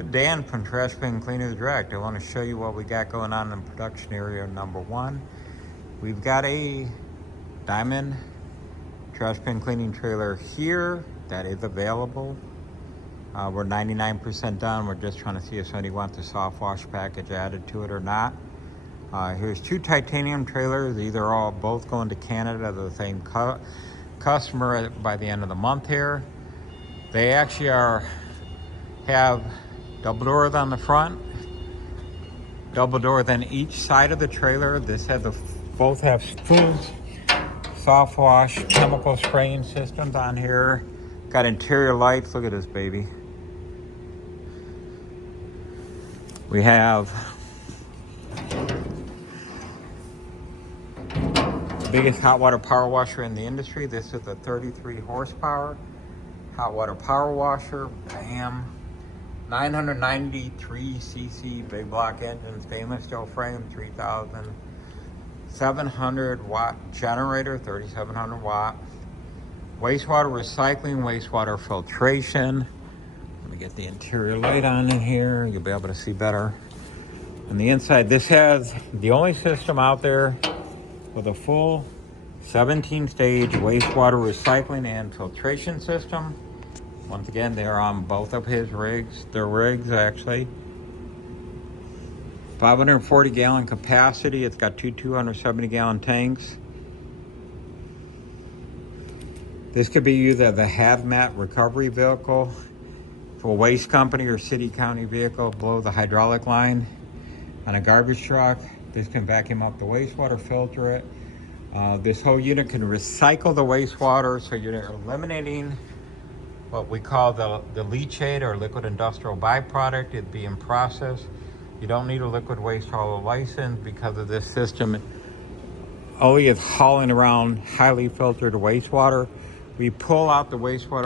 Dan from Trash Bin Cleaners Direct. I want to show you what we got going on in production area number 1. We've got a diamond trash bin cleaning trailer here that is available. We're 99% done. We're just trying to see if somebody wants a soft wash package added to it or not. Here's 2 titanium trailers. These are all both going to Canada to the same customer by the end of the month here. They actually have double doors on the front, double doors on each side of the trailer. This has both have full soft wash chemical spraying systems on here. Got interior lights. Look at this baby. We have the biggest hot water power washer in the industry. This is a 33 horsepower hot water power washer. Bam. 993 cc big block engine, stainless steel frame, 3,700 watt generator, 3,700 watt. Wastewater recycling, wastewater filtration. Let me get the interior light on in here. You'll be able to see better. On the inside, this has the only system out there with a full 17-stage wastewater recycling and filtration system. Once again, they're on both of his rigs. They're rigs, actually. 540-gallon capacity. It's got 2 270-gallon tanks. This could be used as a hazmat recovery vehicle for a waste company or city county vehicle below the hydraulic line. On a garbage truck, this can vacuum up the wastewater, filter it. This whole unit can recycle the wastewater, so you're eliminating what we call the leachate or liquid industrial byproduct. It's being processed. You don't need a liquid waste hauler license because of this system. Only is hauling around highly filtered wastewater. We pull out the wastewater